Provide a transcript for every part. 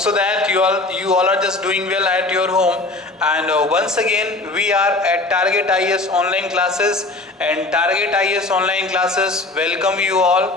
so that you all are just doing well at your home. And once again we are at Target IAS online classes, and Target IAS online classes welcome you all.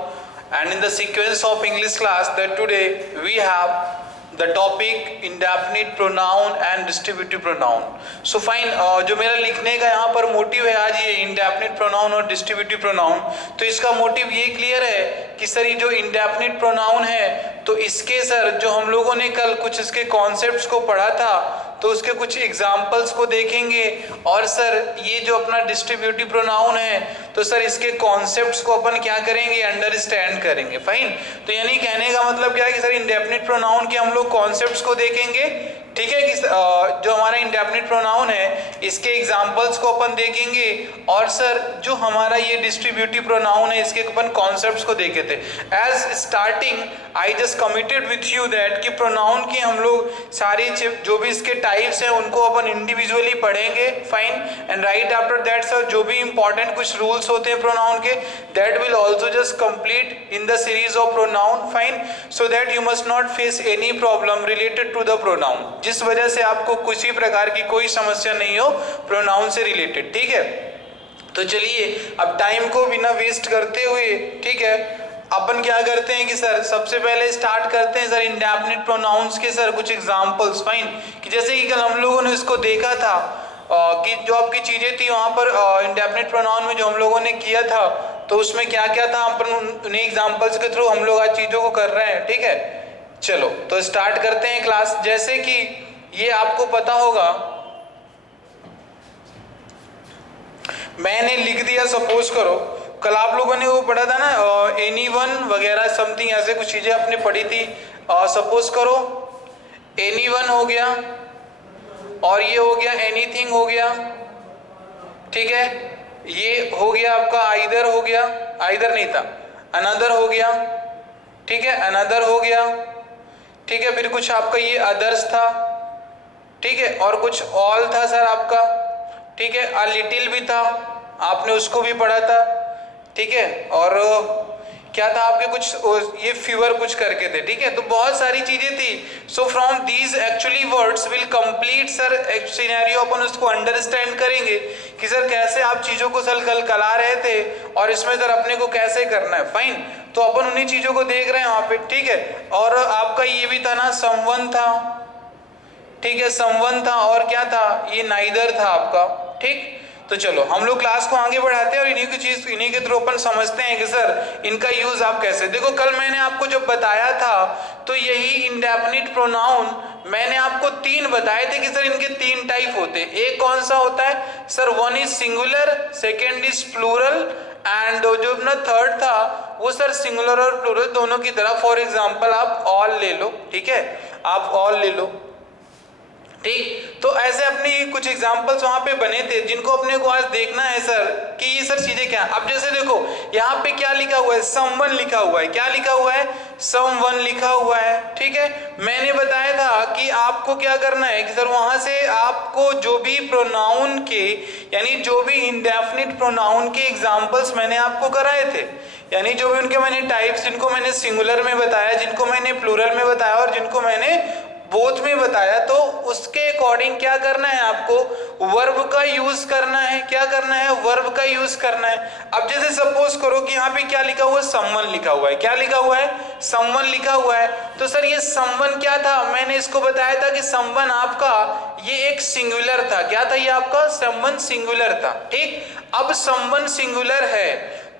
And in the sequence of English class, that today we have the topic indefinite pronoun and distributive pronoun. So fine, जो मेरा लिखने का यहाँ पर motive है आज, ये indefinite pronoun और distributive pronoun, तो इसका मोटिव ये क्लियर है कि सर ये जो indefinite pronoun है, तो इसके सर जो हम लोगों ने कल कुछ इसके कॉन्सेप्ट्स को पढ़ा था, तो उसके कुछ एग्जाम्पल्स को देखेंगे, और सर ये जो अपना डिस्ट्रीब्यूटिव प्रोनाउन है, तो सर इसके कॉन्सेप्ट्स को अपन क्या करेंगे, अंडरस्टैंड करेंगे. फाइन. तो यानी कहने का मतलब क्या है कि सर इंडेफिनिट प्रोनाउन के हम लोग कॉन्सेप्ट्स को देखेंगे, ठीक है, कि जो हमारा इंडेफिनिट प्रोनाउन है इसके एग्जाम्पल्स को अपन देखेंगे, और सर जो हमारा ये डिस्ट्रीब्यूटिव प्रोनाउन है इसके अपन कॉन्सेप्ट्स को देखे थे. As starting I just committed with you that कि प्रोनाउन की हम लोग सारी जो भी इसके टाइप्स हैं उनको अपन इंडिविजुअली पढ़ेंगे. Fine. And right after that sir जो भी इंपॉर्टेंट कुछ रूल्स होते हैं प्रोनाउन के, that will also just complete in the series of pronoun. Fine. So that you must not face any problem related to the pronoun, जिस वजह से आपको किसी प्रकार की कोई समस्या नहीं हो प्रोनाउन से रिलेटेड. ठीक है. तो चलिए अब टाइम को बिना वेस्ट करते हुए, ठीक है, अपन क्या करते हैं कि सर सबसे पहले स्टार्ट करते हैं सर इंडेफिनिट प्रोनाउंस के सर कुछ एग्जांपल्स. फाइन. कि जैसे कि कल हम लोगों ने इसको देखा था कि जो आपकी चीजें थी वहां पर इंडेफिनिट प्रोनाउन में जो हम लोगों ने किया था, तो उसमें क्या क्या था, अपन उन्हीं एग्जांपल्स के थ्रू हम लोग आज चीजों को कर रहे हैं. ठीक है. चलो तो स्टार्ट करते हैं क्लास. जैसे कि ये आपको पता होगा, मैंने लिख दिया, सपोज करो कल आप लोगों ने वो पढ़ा था ना एनीवन वगैरह समथिंग ऐसे कुछ चीजें आपने पढ़ी थी. सपोज करो एनीवन हो गया, और ये हो गया एनीथिंग हो गया. ठीक है. ये हो गया आपका आइदर हो गया, आइदर नहीं था, अनदर हो गया. ठीक है. अनदर हो गया. ठीक है. फिर कुछ आपका ये अदर्स था. ठीक है. और कुछ ऑल था सर आपका. ठीक है. अ लिटिल भी था, आपने उसको भी पढ़ा था. ठीक है. और क्या था आपके कुछ ये फीवर कुछ करके थे. ठीक है. तो बहुत सारी चीजें थी. So from these actually words will complete sir एक सिनेरियो, अपन उसको अंडरस्टैंड करेंगे कि सर कैसे आप चीजों को सर कल कला रहे थे और इसमें सर अपने को कैसे करना है. फाइन. तो अपन उन्हीं चीजों को देख रहे हैं वहां पे. ठीक है. और आपका ये भी था ना, समवन था. ठीक है. समवन था, और क्या था, ये नाइदर था आपका. ठीक. तो चलो हम लोग क्लास को आगे बढ़ाते हैं और इन्हीं के थ्रू अपन समझते हैं कि सर इनका यूज आप कैसे. देखो कल मैंने आपको जब बताया था तो यही इंडेफिनिट प्रोनाउन मैंने आपको 3 बताए थे कि सर इनके 3 टाइप होते हैं. एक कौन सा होता है sir, one is singular, second is plural, and जो अपना थर्ड था वो सर सिंगुलर और प्लूरल दोनों की तरह. फॉर एग्जाम्पल आप ऑल ले लो. ठीक है. आप ऑल ले लो. ठीक. तो ऐसे अपने कुछ एग्जांपल्स वहां पे बने थे जिनको अपने को आज देखना है सर कि ये सर चीजें क्या. अब जैसे देखो यहाँ पे क्या लिखा हुआ है, समवन लिखा हुआ है. क्या लिखा हुआ है, समवन लिखा हुआ है. ठीक है. मैंने बताया था कि आपको क्या करना है कि सर वहां से आपको जो भी प्रोनाउन के, यानी जो भी इंडेफिनिट प्रोनाउन के एग्जाम्पल्स मैंने आपको कराए थे, यानी जो भी उनके मैंने टाइप्स, जिनको मैंने सिंगुलर में बताया, जिनको मैंने प्लूरल में बताया और जिनको मैंने बोथ में बताया, तो उसके अकॉर्डिंग क्या करना है, आपको वर्ब का यूज करना है. क्या करना है, वर्ब का यूज करना है. अब जैसे सपोज करो कि यहाँ पे क्या लिखा हुआ है, समवन लिखा हुआ है. क्या लिखा हुआ है, समवन लिखा हुआ है. तो सर ये समवन क्या था, मैंने इसको बताया था कि समवन आपका ये एक सिंगुलर था. क्या था ये आपका, समवन सिंगुलर था. ठीक. अब समवन सिंगुलर है,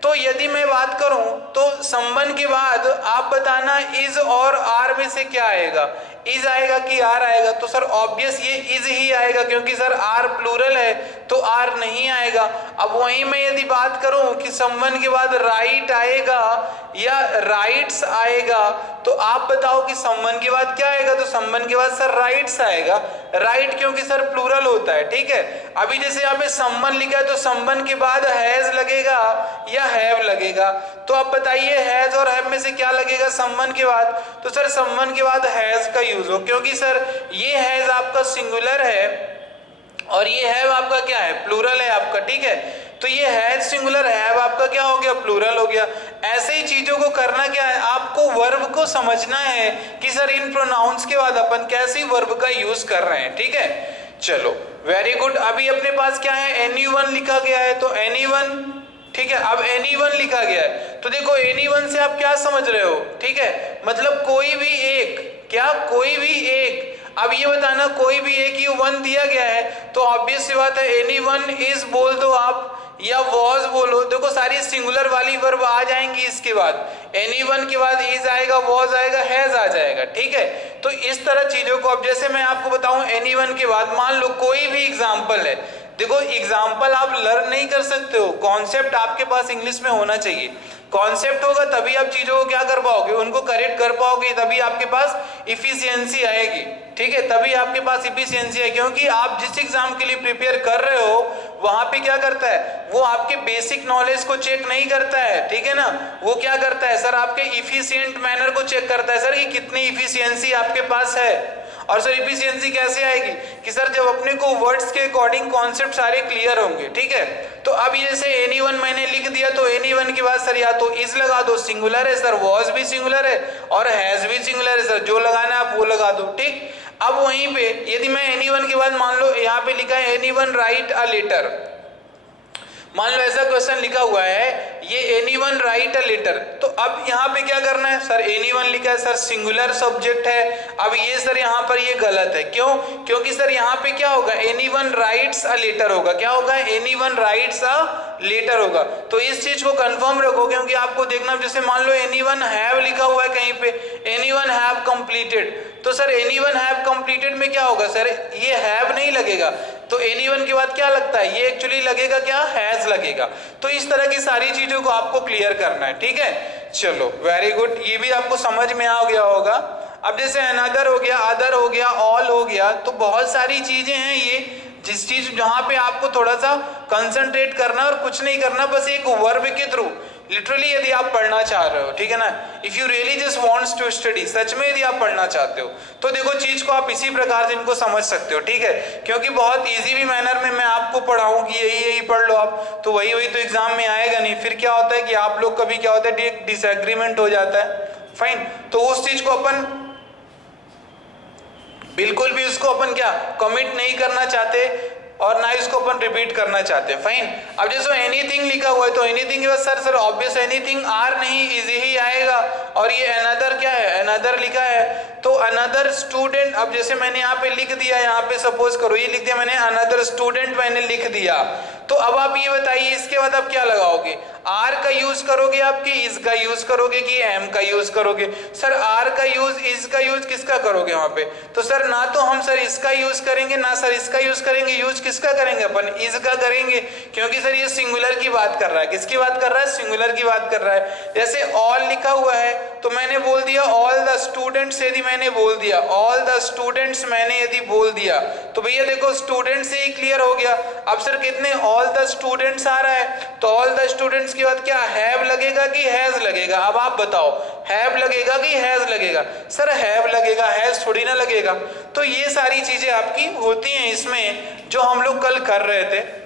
तो यदि मैं बात करूं तो समवन के बाद आप बताना इज और आर में से क्या आएगा. इज आएगा कि आर आएगा. तो सर ऑब्वियस ये इज ही आएगा, क्योंकि सर आर प्लूरल है तो आर नहीं आएगा. अब वहीं मैं यदि बात करूं कि समवन के बाद राइट आएगा या राइट्स आएगा, तो आप बताओ कि समवन के बाद क्या आएगा. तो समवन के बाद सर राइट्स आएगा. राइट क्योंकि सर प्लूरल होता है. ठीक है. अभी जैसे यहाँ पे समवन लिखा है तो समवन के बाद हैज लगेगा या हैव लगेगा. तो आप बताइए हैज और हैव में से क्या लगेगा समवन के बाद. तो सर समवन के बाद हैज का यूज हो, क्योंकि सर ये हैज आपका सिंगुलर है और ये हैव आपका क्या है, प्लूरल है आपका. ठीक है. तो ये हैज सिंगुलर, हैव आपका क्या हो गया, प्लूरल हो गया. ऐसे ही चीजों को करना क्या है, आपको वर्ब को समझना है कि सर इन प्रोनाउंस के बाद अपन कैसी वर्ब का यूज कर रहे हैं। ठीक है, चलो वेरी गुड। अभी अपने पास क्या है, anyone लिखा गया है, तो anyone, ठीक है। अब anyone लिखा गया है तो देखो anyone से आप क्या समझ रहे हो, ठीक है, मतलब कोई भी एक, क्या कोई भी एक। अब ये बताना कोई भी एक ही वन दिया गया है तो ऑब्वियस सी बात है anyone is बोल दो आप या was बोलो, देखो सारी सिंगुलर वाली वर्ब आ जाएंगी इसके बाद, anyone के बाद is आएगा, was आएगा, has आ जाएगा। ठीक है, तो इस तरह चीजों को, अब जैसे मैं आपको बताऊं anyone के बाद मान लो कोई भी एग्जाम्पल है, देखो एग्जाम्पल आप लर्न नहीं कर सकते हो, कॉन्सेप्ट आपके पास इंग्लिश में होना चाहिए। कॉन्सेप्ट होगा तभी आप चीजों को क्या कर पाओगे, उनको करेक्ट कर पाओगे, तभी आपके पास इफिशियंसी आएगी। ठीक है, तभी आपके पास इफिशियंसी है, क्योंकि आप जिस एग्जाम के लिए प्रिपेयर कर रहे हो वहां पे क्या करता है, वो आपके बेसिक नॉलेज को चेक नहीं करता है। ठीक है ना, वो क्या करता है सर, आपके इफिशियंट मैनर को चेक करता है सर कि कितनी इफिशियंसी आपके पास है। और सर इफिशियंसी कैसे आएगी कि सर जब अपने को वर्ड्स के अकॉर्डिंग कॉन्सेप्ट सारे क्लियर होंगे। ठीक है, तो अब जैसे anyone मैंने लिख दिया तो anyone के बाद सर या तो is लगा दो, सिंगुलर है सर, was भी सिंगुलर है और has भी सिंगुलर है सर, जो लगाना है आप वो लगा दो। ठीक, अब वहीं पे यदि मैं anyone के बाद मान लो यहाँ पे लिखा है anyone write a letter, मान लो ऐसा क्वेश्चन लिखा हुआ है ये anyone write a letter, तो अब यहाँ पे क्या करना है सर, anyone लिखा है सर, सिंगुलर सब्जेक्ट है। अब ये सर यहाँ पर ये गलत है, क्यों, क्योंकि सर यहाँ पे क्या होगा, anyone writes a letter होगा, क्या होगा, anyone writes a letter होगा। तो इस चीज को कंफर्म रखो, क्योंकि आपको देखना, जैसे मान लो anyone have लिखा हुआ है कहीं पे, anyone have completed, तो सर anyone have completed में क्या होगा सर, ये have नहीं लगेगा, तो anyone के बाद क्या लगता है, ये एक्चुअली लगेगा क्या, has लगेगा। तो इस तरह की सारी चीजों को आपको क्लियर करना है। ठीक है, चलो वेरी गुड, ये भी आपको समझ में आ गया होगा। अब जैसे अनदर हो गया, अदर हो गया, ऑल हो गया, तो बहुत सारी चीजें हैं ये, जिस चीज जहां पे आपको थोड़ा सा कंसंट्रेट करना और कुछ नहीं करना, बस एक वर्ब के थ्रू लिटरली यदि आप पढ़ना चाह रहे हो, ठीक है ना, if you really just wants to study, सच में यदि आप पढ़ना चाहते हो तो देखो चीज को आप इसी प्रकार से इनको समझ सकते हो। ठीक है, क्योंकि बहुत इजी भी मैनर में मैं आपको पढ़ाऊं कि यही पढ़ लो आप, तो वही तो एग्जाम में आएगा नहीं, फिर क्या होता है कि आप लोग कभी क्या होता है डिसएग्रीमेंट हो जाता है। फाइन, तो उस चीज को अपन बिल्कुल भी उसको अपन क्या कमिट नहीं करना चाहते और ना इसको अपन रिपीट करना चाहते हैं। फाइन, अब जैसे एनीथिंग लिखा हुआ है तो एनीथिंग के बाद सर ऑब्वियस एनीथिंग आर नहीं इजी ही आएगा, और ये अनदर क्या है, अनदर लिखा है तो अनदर स्टूडेंट, अब जैसे मैंने यहाँ पे लिख दिया, यहाँ पे सपोज करो ये लिख दिया मैंने अनदर स्टूडेंट मैंने लिख दिया, तो अब आप ये बताइए इसके बाद आप क्या लगाओगे, आर का यूज करोगे आप कि इज का यूज करोगे कि एम का यूज करोगे। सर आर का यूज, इज का यूज किसका करोगे वहां पे, तो सर ना तो हम सर इसका यूज करेंगे ना सर इसका यूज करेंगे, यूज किसका करेंगे अपन, इज का करेंगे, क्योंकि सर ये सिंगुलर की बात कर रहा है, किसकी बात कर रहा है, सिंगुलर की बात कर रहा है। जैसे ऑल लिखा हुआ है तो मैंने बोल दिया ऑल द स्टूडेंट्स, यदि मैंने बोल दिया ऑल द स्टूडेंट्स मैंने यदि बोल दिया तो भैया देखो स्टूडेंट से ही क्लियर हो गया। अब सर कितने, ऑल द स्टूडेंट्स आ रहा है तो ऑल द स्टूडेंट्स के बाद क्या हैव लगेगा कि हैज लगेगा, अब आप बताओ हैव लगेगा कि हैज लगेगा, सर हैव लगेगा, हैज थोड़ी ना लगेगा। तो ये सारी चीजें आपकी होती हैं इसमें जो हम लोग कल कर रहे थे।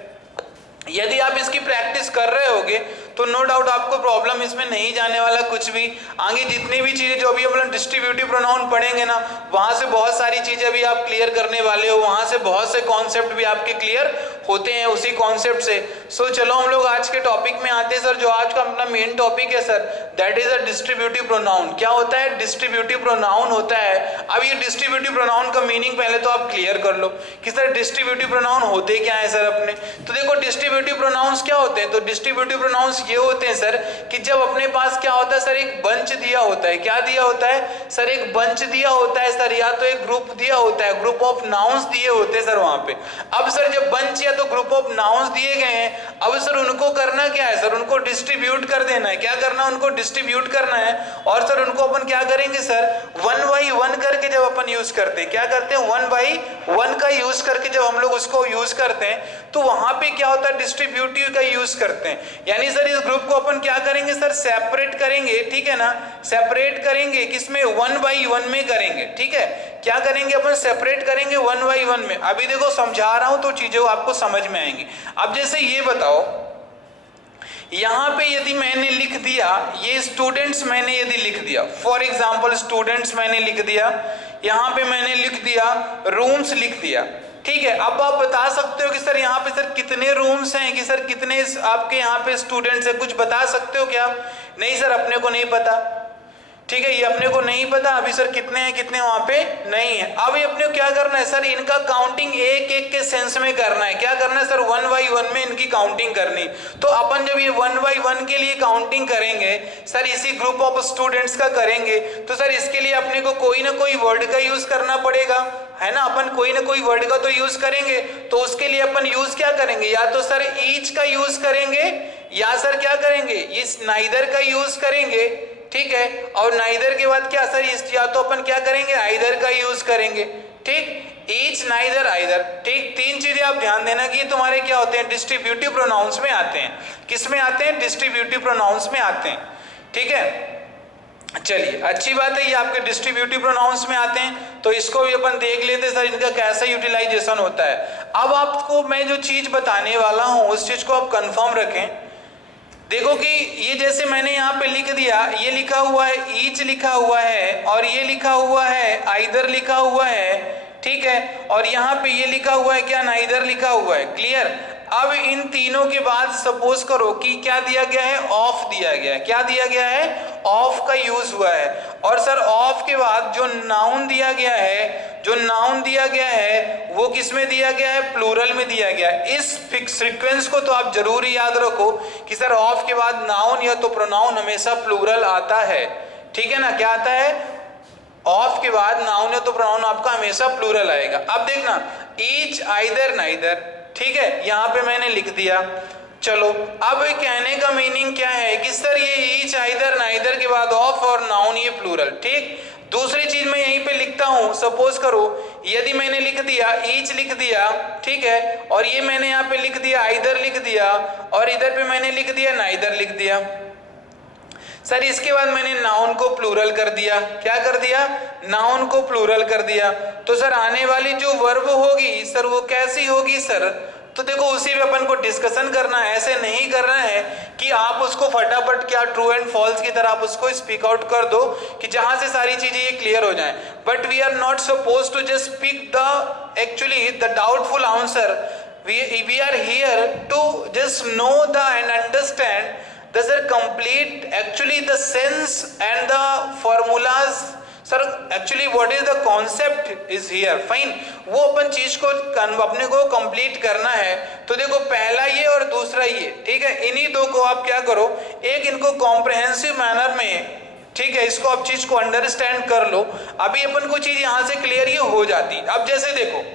यदि आप इसकी प्रैक्टिस कर रहे होगे तो नो डाउट आपको प्रॉब्लम इसमें नहीं जाने वाला कुछ भी। आगे जितनी भी चीजें जो अभी हम लोग डिस्ट्रीब्यूटिव प्रोनाउन पढ़ेंगे ना, वहां से बहुत सारी चीजें अभी आप क्लियर करने वाले हो, वहां से बहुत से कॉन्सेप्ट भी आपके क्लियर होते हैं उसी कॉन्सेप्ट से। सो चलो हम लोग आज के टॉपिक में आते हैं सर, जो आज का अपना मेन टॉपिक है sir, that is a distributive pronoun. क्या होता है, डिस्ट्रीब्यूटिव प्रोनाउन होता है। अब ये डिस्ट्रीब्यूटिव प्रोनाउन का मीनिंग पहले तो आप क्लियर कर लो कि सर डिस्ट्रीब्यूटिव प्रोनाउन होते क्या है सर अपने। तो देखो डिस्ट्रीब्यूटिव प्रोनाउंस क्या होते हैं, तो डिस्ट्रीब्यूटिव प्रोनाउंस ये होते हैं सर कि जब अपने पास क्या होता है सर, एक बंच दिया होता है। क्या दिया होता है सर, एक बंच दिया होता है सर, या तो एक ग्रुप दिया होता है, ग्रुप ऑफ नाउन्स दिए होते हैं सर वहां पे। अब सर जब बंच या तो ग्रुप ऑफ नाउन्स दिए गए हैं, अब सर उनको करना क्या है सर, उनको डिस्ट्रीब्यूट कर देना है। क्या करना, उनको डिस्ट्रीब्यूट करना है। और सर उनको अपन क्या करेंगे सर, 1 बाई 1 करके जब अपन यूज करते हैं, क्या करते हैं 1 बाई 1 का यूज करके जब हम लोग उसको यूज करते हैं तो वहां पे क्या होता है, डिस्ट्रीब्यूटिव का यूज करते हैं। यानी सर इस ग्रुप को अपन क्या करेंगे सर, सेपरेट करेंगे, ठीक है ना, सेपरेट करेंगे किसमें, 1 बाई 1 में करेंगे। ठीक है, क्या करेंगे अपन, सेपरेट करेंगे 1 बाई 1 में। अभी देखो समझा रहा हूं तो चीजें आपको समझ में आएंगी। अब जैसे ये बताओ यहाँ पे यदि मैंने लिख दिया ये स्टूडेंट्स, मैंने यदि लिख दिया फॉर एग्जांपल स्टूडेंट्स मैंने लिख दिया, यहाँ पे मैंने लिख दिया रूम्स लिख दिया, ठीक है। अब आप बता सकते हो कि सर यहाँ पे सर कितने रूम्स हैं, कि सर कितने आपके यहाँ पे स्टूडेंट्स हैं, कुछ बता सकते हो क्या? नहीं सर अपने को नहीं पता, ठीक है, ये अपने को नहीं पता अभी सर कितने हैं कितने वहां पे नहीं है। अब ये अपने को क्या करना है सर, इनका काउंटिंग एक एक के सेंस में करना है। क्या करना है सर, 1 बाई 1 में इनकी काउंटिंग करनी। तो अपन जब ये 1 बाई 1 के लिए काउंटिंग करेंगे सर, इसी ग्रुप ऑफ स्टूडेंट्स का करेंगे, तो सर इसके लिए अपने को कोई ना कोई वर्ड का यूज करना पड़ेगा, है ना। अपन कोई ना कोई वर्ड का तो यूज करेंगे, तो उसके लिए अपन यूज क्या करेंगे, या तो सर ईच का यूज करेंगे, या सर क्या करेंगे, इस नाइदर का यूज करेंगे, ठीक है। और नाइदर के बाद क्या सर, इस या तो अपन क्या करेंगे, आइदर का यूज करेंगे, ठीक। ईच, नाइदर, आइदर, ठीक। तीन चीजें आप ध्यान देना कि ये तुम्हारे क्या होते हैं, डिस्ट्रीब्यूटिव प्रोनाउंस में आते हैं। किस में आते हैं, डिस्ट्रीब्यूटिव प्रोनाउंस में आते हैं, ठीक है। चलिए अच्छी बात है, ये आपके डिस्ट्रीब्यूटिव प्रोनाउंस में आते हैं, तो इसको भी अपन देख लेते हैं सर इनका कैसा यूटिलाइजेशन होता है। अब आपको मैं जो चीज बताने वाला हूं उस चीज को आप कंफर्म रखें। देखो कि ये जैसे मैंने यहाँ पे लिख दिया, ये लिखा हुआ है ईच लिखा हुआ है, और ये लिखा हुआ है आइदर लिखा हुआ है, ठीक है। और यहाँ पे ये लिखा हुआ है क्या, नाइदर लिखा हुआ है, क्लियर। अब इन तीनों के बाद सपोज करो कि क्या दिया गया है, ऑफ दिया गया है। क्या दिया गया है, ऑफ का यूज हुआ है। और सर ऑफ के बाद जो नाउन दिया गया है, जो नाउन दिया गया है वो किस में दिया गया है, प्लूरल में दिया गया है। इस फिक्स सीक्वेंस को तो आप जरूर याद रखो कि सर ऑफ के बाद नाउन या तो प्रोनाउन हमेशा प्लूरल आता है, ठीक है ना। क्या आता है, ऑफ के बाद नाउन या तो प्रोनाउन आपका हमेशा प्लूरल आएगा। अब देखना ईच, आइदर, नाइदर, ठीक है, यहां पे मैंने लिख दिया। चलो अब कहने का मीनिंग क्या है कि सर ये ईच, आइदर, नाइदर के बाद ऑफ और नाउन ये प्लूरल, ठीक। दूसरी चीज मैं यहीं पे लिखता हूं, सपोज करो यदि मैंने लिख दिया ईच लिख दिया, ठीक है, और ये मैंने यहाँ पे लिख दिया आइदर लिख दिया, और इधर पे मैंने लिख दिया नाइदर लिख दिया। सर इसके बाद मैंने नाउन को प्लूरल कर दिया। क्या कर दिया, नाउन को प्लूरल कर दिया। तो सर आने वाली जो वर्ब होगी सर वो कैसी होगी सर, तो देखो उसी पे अपन को डिस्कशन करना है। ऐसे नहीं करना है कि आप उसको फटाफट क्या ट्रू एंड फॉल्स की तरह आप उसको स्पीक आउट कर दो कि जहां से सारी चीजें ये क्लियर हो जाएं। But we are not suppose to just speak the actually the doubtful answer. We are here to just know the and understand the sir complete actually the sense and the formulas sir actually what is the concept is here fine। वो अपन चीज को अपने को complete करना है। तो देखो पहला ये और दूसरा ये, ठीक है, इन्हीं दो को आप क्या करो, एक इनको कॉम्प्रिहेंसिव मैनर में, ठीक है, इसको आप चीज को अंडरस्टैंड कर लो। अभी अपन को चीज यहां से क्लियर ये हो जाती। अब जैसे देखो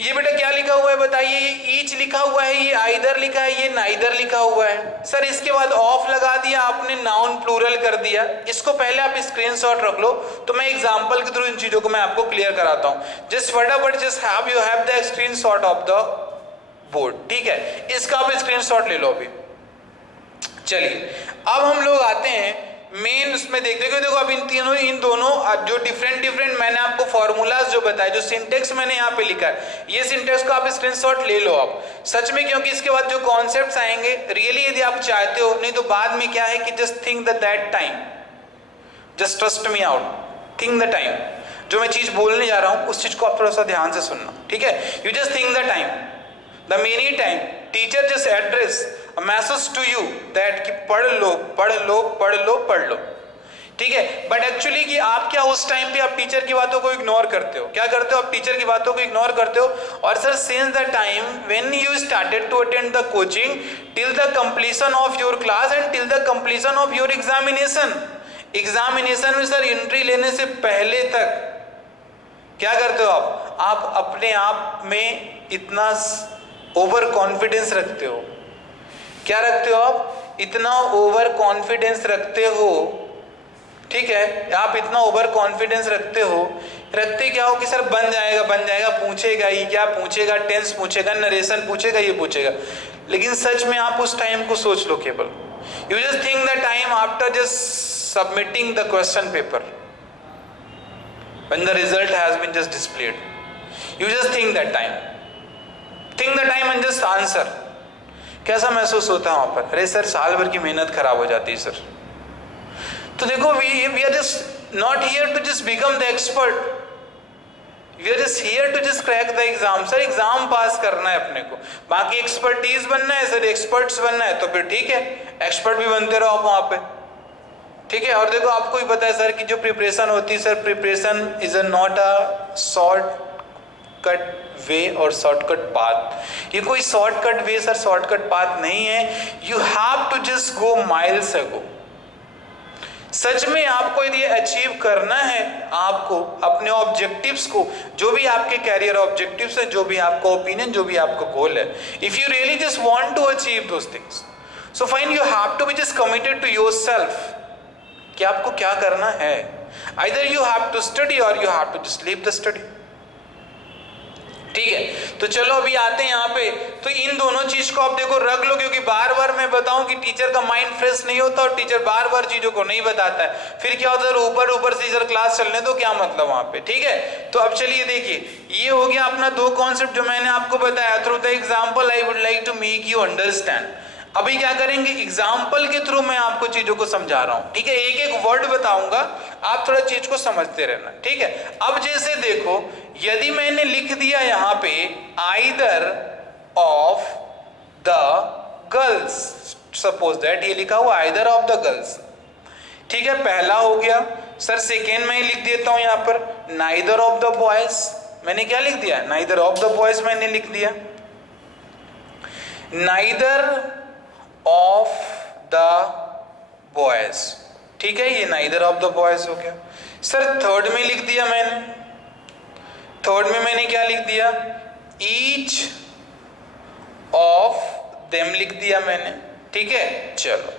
ये बेटा क्या लिखा हुआ है बताइए, ये ईच लिखा हुआ है, ये आइदर लिखा है, ये नाइदर लिखा हुआ है। सर इसके बाद ऑफ लगा दिया आपने, नाउन प्लूरल कर दिया। इसको पहले आप स्क्रीनशॉट रख लो, तो मैं एग्जांपल के थ्रू इन चीजों को मैं आपको क्लियर कराता हूं। जस्ट फटाफट just you have the screenshot of the board, ठीक है, इसका आप स्क्रीनशॉट ले लो अभी। चलिए अब हम लोग आते हैं मेन उसमें देखते हैं। देखो अब इन दोनों जो डिफरेंट मैंने आपको फॉर्मूलाज जो बताए, जो सिंटेक्स मैंने यहाँ पे लिखा है, ये सिंटेक्स को आप स्क्रीनशॉट ले लो आप सच में, क्योंकि इसके बाद जो कॉन्सेप्ट्स आएंगे रियली यदि आप चाहते हो, नहीं तो बाद में क्या है कि just think that time, just trust me out, think the time, जो मैं चीज बोलने जा रहा हूं उस चीज को आप थोड़ा सा ध्यान से सुनना, ठीक है। You just think the time, the many time teacher just address a message to you that कि पढ़ लो पढ़ लो पढ़ लो पढ़ लो, ठीक है। बट एक्चुअली कि आप क्या उस टाइम पे आप टीचर की बातों को इग्नोर करते हो, क्या करते हो आप टीचर की बातों को इग्नोर करते हो। और sir since the time when you started to attend the coaching till the completion of your class and till the completion of your examination, examination में सर एंट्री लेने से पहले तक क्या करते हो आप अपने आप में इतना ओवर कॉन्फिडेंस रखते हो। क्या रखते हो आप, इतना ओवर कॉन्फिडेंस रखते हो, ठीक है, आप इतना ओवर कॉन्फिडेंस रखते हो। रखते क्या हो कि सर बन जाएगा, पूछेगा ही क्या पूछेगा, टेंस पूछेगा, नरेशन पूछेगा, ये पूछेगा। लेकिन सच में आप उस टाइम को सोच लो केवल, you just think the time after just submitting the question paper when the result has been just displayed, you just think that time and just answer। कैसा महसूस होता है वहां पर? अरे सर साल भर की मेहनत खराब हो जाती है सर। तो देखो we are just not here to just become the expert, we are just here to just crack the exam. Sir exam pass करना है अपने को, बाकी एक्सपर्टीज बनना है सर, एक्सपर्ट्स बनना है तो फिर ठीक है, एक्सपर्ट भी बनते रहो आप वहां पे, ठीक है। और देखो आपको भी पता है सर कि जो प्रिपरेशन होती है sir, preparation is a not a shortcut way और शॉर्टकट पाथ। ये कोई shortcut way sir, shortcut path नहीं है। You have to just go miles ago. सच में आपको यदि अचीव करना है, आपको अपने ऑब्जेक्टिव्स को, जो भी आपके कैरियर ऑब्जेक्टिव्स है, जो भी आपका ओपिनियन, जो भी आपका गोल है, if you really just want to achieve those things, so fine you have to be just committed to yourself कि आपको क्या करना है। Either you have to study और you have to just leave the study, ठीक है। तो चलो अभी आते हैं यहाँ पे, तो इन दोनों चीज को आप देखो रख लो, क्योंकि बार बार मैं बताऊं कि टीचर का माइंड फ्रेश नहीं होता और टीचर बार बार चीजों को नहीं बताता है, फिर क्या होता है ऊपर ऊपर से टीचर क्लास चलने दो, क्या मतलब वहां पे, ठीक है। तो अब चलिए देखिए, ये हो गया अपना दो कॉन्सेप्ट जो मैंने आपको बताया। Through the example I would like to make you understand. अभी क्या करेंगे, एग्जाम्पल के थ्रू मैं आपको चीजों को समझा रहा हूं, ठीक है। एक एक वर्ड बताऊंगा, आप थोड़ा चीज को समझते रहना, ठीक है। अब जैसे देखो, यदि मैंने लिख दिया यहां पे either of the girls, suppose that ये लिखा हुआ आइदर ऑफ द गर्ल्स, ठीक है, पहला हो गया। सर सेकेंड में लिख देता हूं यहां पर नाइदर ऑफ द बॉयज। मैंने क्या लिख दिया, नाइदर ऑफ द बॉयज मैंने लिख दिया, नाइदर ऑफ द बॉयज, ठीक है, ये नाइदर ऑफ द बॉयज हो गया। सर थर्ड में लिख दिया मैंने, थर्ड में मैंने क्या लिख दिया, ईच ऑफ देम लिख दिया मैंने, ठीक है। चलो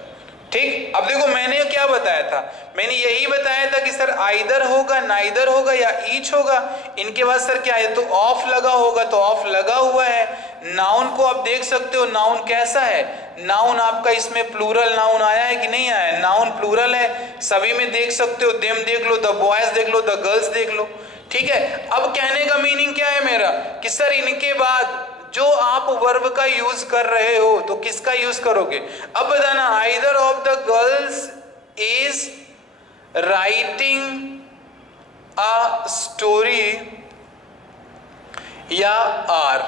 ठीक, अब देखो मैंने क्या बताया था, मैंने यही बताया था कि सर आइदर होगा, नाइदर होगा या ईच होगा। इनके बाद सर क्या है, तो ऑफ लगा होगा, तो ऑफ लगा हुआ है। नाउन को आप देख सकते हो, नाउन कैसा है, नाउन आपका इसमें प्लूरल नाउन आया है कि नहीं आया है, नाउन प्लूरल है, सभी में देख सकते हो, देम देख लो, द बॉयज देख लो, द गर्ल्स देख लो, ठीक है। अब कहने का मीनिंग क्या है मेरा, कि सर इनके बाद जो आप वर्ब का यूज कर रहे हो तो किसका यूज करोगे। अब बताना, either of the girls is writing a story या आर,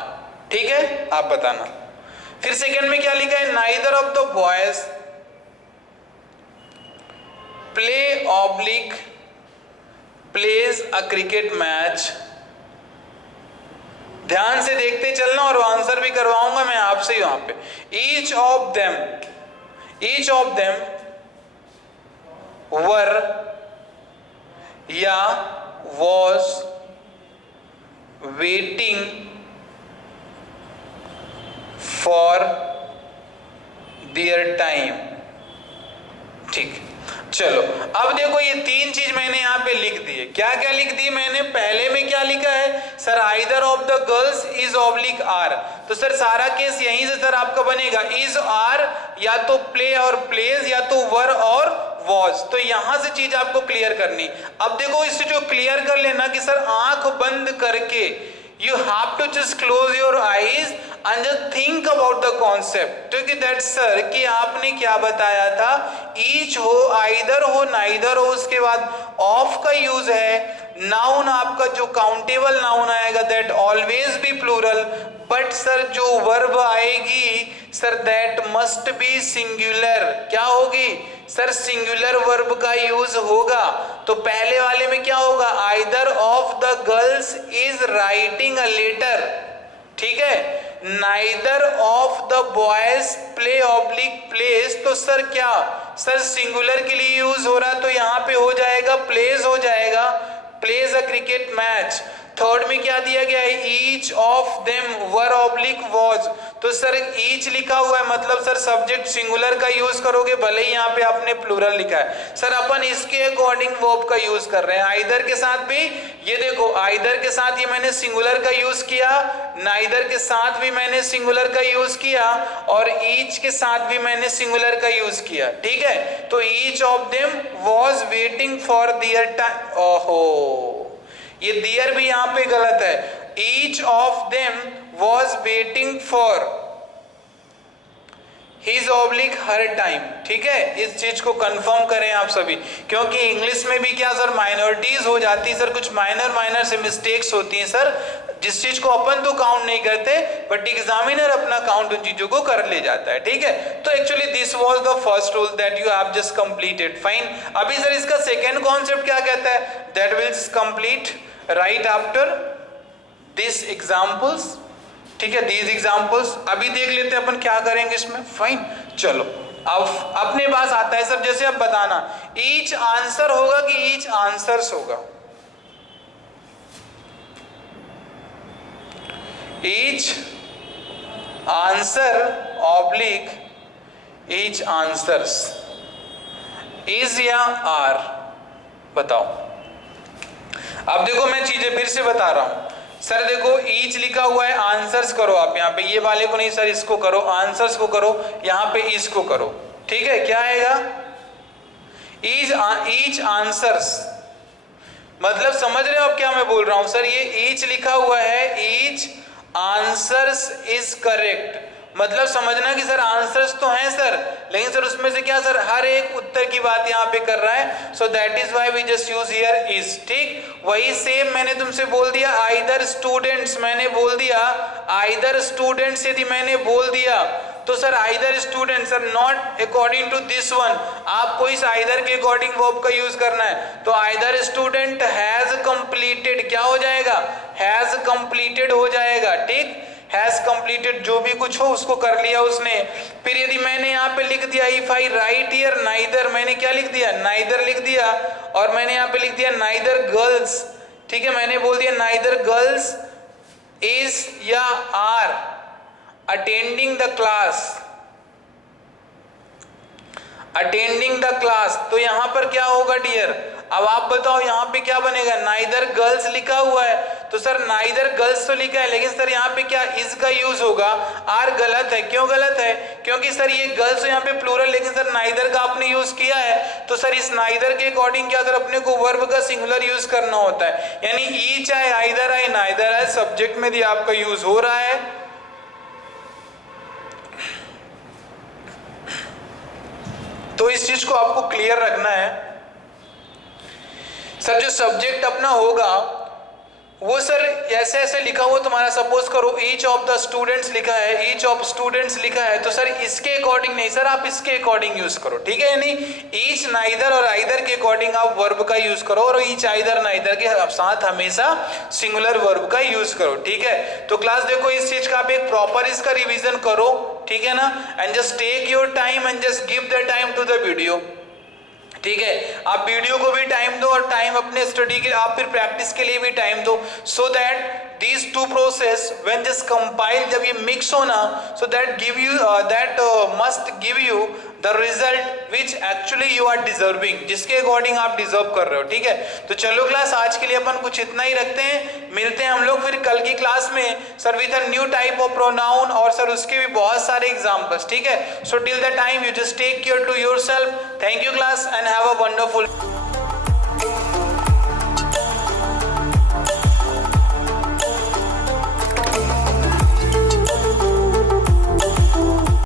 ठीक है, आप बताना। फिर सेकंड में क्या लिखा है, neither of the boys play oblique plays a cricket match. ध्यान से देखते चलना और आंसर भी करवाऊंगा मैं आपसे वहां पे। ईच ऑफ देम वर या was waiting for their time, ठीक। चलो अब देखो, ये तीन चीज मैंने यहां पे लिख दी है। क्या क्या लिख दी मैंने, पहले में क्या लिखा है sir, either of the girls is oblique are, तो सर सारा केस यहीं से सर आपका बनेगा, इज आर या तो प्ले और प्लेज या तो वर और वॉज। तो यहां से चीज आपको क्लियर करनी। अब देखो इससे जो क्लियर कर लेना कि सर आंख बंद करके you have to just close your eyes and just think about the concept, क्योंकि that sir कि आपने क्या बताया था, each हो, either हो, neither हो, उसके बाद of का यूज है, नाउन आपका जो काउंटेबल नाउन आएगा that always be plural, but sir जो वर्ब आएगी sir that must be singular. क्या होगी सर, सिंगुलर वर्ब का यूज होगा। तो पहले वाले में क्या होगा, either of the girls is writing a letter, ठीक है। Neither of the boys play oblique place, तो सर क्या सर सिंगुलर के लिए यूज हो रहा, तो यहाँ पे हो जाएगा प्लेस, हो जाएगा plays a cricket match. Third में क्या दिया गया है, each of them were oblique was, तो सर ईच लिखा हुआ है मतलब सर सब्जेक्ट सिंगुलर का यूज करोगे, भले ही यहाँ पे आपने प्लूरल लिखा है। सर अपन इसके अकॉर्डिंग वर्ब का यूज कर रहे हैं। आइदर के साथ भी ये देखो, आइदर के साथ ये मैंने सिंगुलर का यूज किया, नाइदर के साथ भी मैंने सिंगुलर का यूज किया, और ईच के साथ भी मैंने सिंगुलर का यूज किया, ठीक है। तो each of them was waiting for their time, ओहो ये देयर भी यहां पे गलत है। Each of them was waiting for his oblique her time, ठीक है, इस चीज को कंफर्म करें आप सभी, क्योंकि इंग्लिश में भी क्या सर माइनॉरिटीज हो जाती है सर, कुछ माइनर से मिस्टेक्स होती हैं सर, जिस चीज को अपन तो काउंट नहीं करते बट एग्जामिनर अपना काउंट उन चीजों को कर ले जाता है, ठीक है। तो actually this was the first rule that you have just completed, fine. अभी सर इसका सेकेंड कॉन्सेप्ट क्या कहता है, that will complete right after this examples, ठीक है, दीज एग्जाम्पल्स। अभी देख लेते हैं अपन क्या करेंगे इसमें, फाइन। चलो अब अपने पास आता है सर, जैसे अब बताना ईच आंसर होगा कि ईच आंसर्स होगा, each answer oblique each answers, is या आर, बताओ। अब देखो मैं चीजें फिर से बता रहा हूं सर, देखो ईच लिखा हुआ है, आंसर्स करो आप यहाँ पे, ये वाले को नहीं सर, इसको करो, आंसर्स को करो, यहाँ पे इसको करो, ठीक है। क्या आएगा, ईच आंसर्स, मतलब समझ रहे हो आप क्या मैं बोल रहा हूं सर, ये ईच लिखा हुआ है, ईच आंसर्स इज करेक्ट, मतलब समझना कि सर आंसर्स तो हैं सर, लेकिन सर उसमें से क्या सर हर एक उत्तर की बात यहाँ पे कर रहा है, so that is why we just use here is, ठीक। वही सेम मैंने तुमसे बोल दिया आइदर स्टूडेंट्स, मैंने बोल दिया आइदर स्टूडेंट्स, यदि मैंने बोल दिया तो sir either student sir not according to this one, आपको इस आइदर के अकॉर्डिंग वर्ब का यूज करना है, तो आइदर स्टूडेंट हैज कंप्लीटेड क्या हो जाएगा, हैज कंप्लीटेड हो जाएगा, ठीक, हैज कंप्लीटेड, जो भी कुछ हो उसको कर लिया उसने। फिर यदि मैंने यहाँ पे लिख दिया if I right here neither, मैंने क्या लिख दिया, नाइदर लिख दिया, और मैंने यहाँ पे लिख दिया नाइदर गर्ल्स, ठीक है, मैंने बोल दिया नाइदर गर्ल्स इज या are attending the class, attending the class, तो यहां पर क्या होगा डियर, अब आप बताओ यहाँ पे क्या बनेगा, नाइदर गर्ल्स लिखा हुआ है, तो सर नाइदर गर्ल्स तो लिखा है, लेकिन सर यहाँ पे क्या इज का यूज होगा, आर गलत है, क्यों गलत है, क्योंकि सर ये गर्ल्स यहाँ पे प्लूरल, लेकिन सर नाइदर का आपने यूज किया है, तो सर इस नाइदर के अकॉर्डिंग क्या सर अपने को वर्ब का सिंगुलर यूज करना होता है, यानी ईच आए, आइदर आए, नाइदर आए, सब्जेक्ट में भी आपका यूज हो रहा है। तो इस चीज को आपको क्लियर रखना है सर, जो सब्जेक्ट अपना होगा वो सर ऐसे ऐसे लिखा हुआ तुम्हारा, सपोज करो ईच ऑफ द स्टूडेंट्स लिखा है, ईच ऑफ स्टूडेंट्स लिखा है, तो सर इसके अकॉर्डिंग नहीं सर, आप इसके अकॉर्डिंग यूज करो, ठीक है, यानी ईच नाइदर और आइदर के अकॉर्डिंग आप वर्ब का यूज करो, और ईच आइदर नाइदर के साथ हमेशा सिंगुलर वर्ब का यूज करो, ठीक है। तो क्लास देखो इस चीज का आप एक प्रॉपर इसका रिविजन करो, ठीक है ना, and just take your time and just give the time to the video, ठीक है, आप वीडियो को भी टाइम दो और टाइम अपने स्टडी के, आप फिर प्रैक्टिस के लिए भी टाइम दो, so that these two process when just compile, जब ये मिक्स होना, so that give you must give you the result which actually you are deserving, जिसके अकॉर्डिंग आप डिजर्व कर रहे हो, ठीक है। तो चलो क्लास आज के लिए अपन कुछ इतना ही रखते हैं, मिलते हैं हम लोग फिर कल की क्लास में sir with a new type of pronoun, और सर उसके भी बहुत सारे एग्जांपल्स, ठीक है। So till the time you just take care to yourself, thank you class and have a wonderful